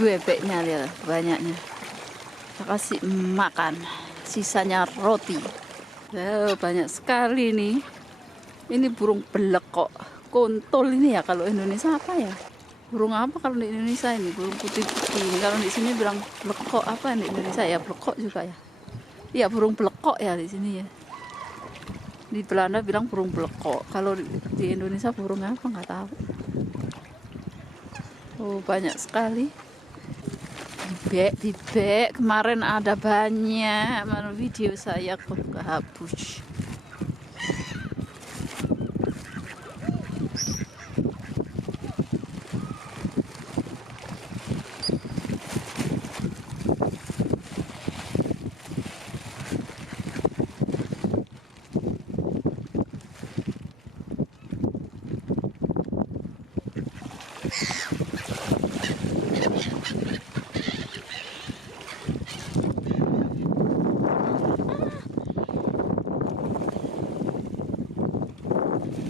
Bebeknya lihat banyaknya. Kita kasih makan. Sisanya roti. Banyak sekali nih. Ini burung belek kok. Kontol ini ya, kalau Indonesia apa ya? Burung apa kalau di Indonesia ini? Burung putih-putih. Kalau di sini bilang blekok, apa di Indonesia ya? Blekok juga ya. Iya, burung blekok ya di sini ya. Di Belanda bilang burung blekok. Kalau di Indonesia burung apa nggak tahu. Oh, banyak sekali. Bebek kemarin ada banyak. Mana video saya kok kehapus.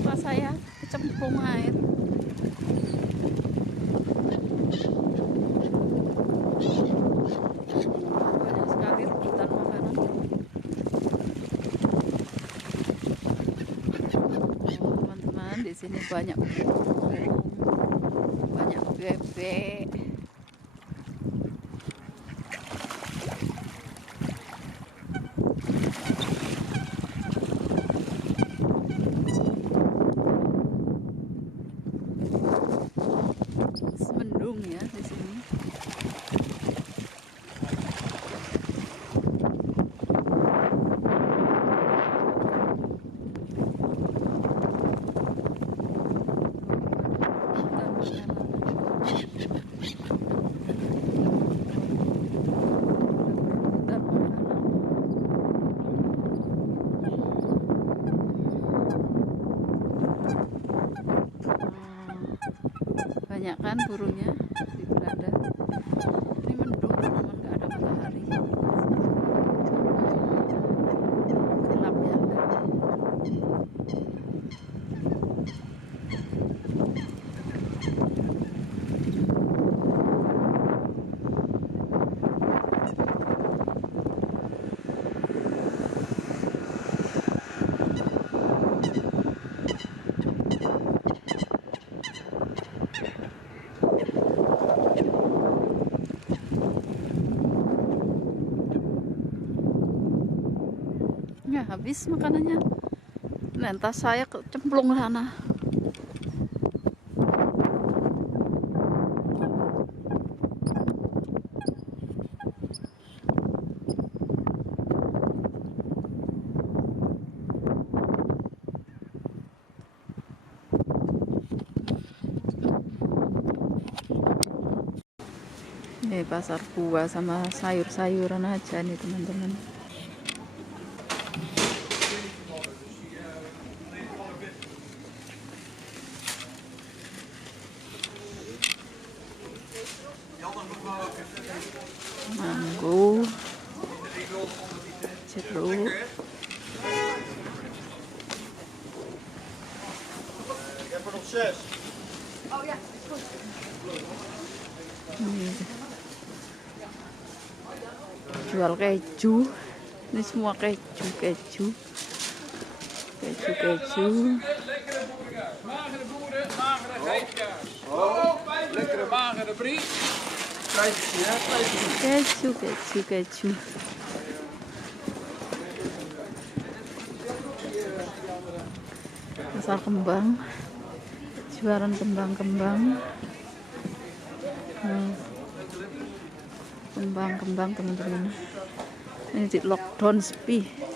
Pas saya kecemplung air. Banyak sekali rebutan makanan. Teman-teman, di sini banyak burung, banyak bebek. Mendung ya di sini. Banyak kan burungnya di Belanda. Ini mendung, teman, nggak ada matahari. Gelap ya. Ya habis makanannya. Lantas saya kecemplung sana. Ini pasar buah sama sayur-sayuran aja nih teman-teman. Mango, jeruk, jual keju. Ini semua keju. Lekkere magere brie. Keju. Pasar kembang, jualan kembang-kembang. Kembang teman-teman. Ini di lockdown sepi.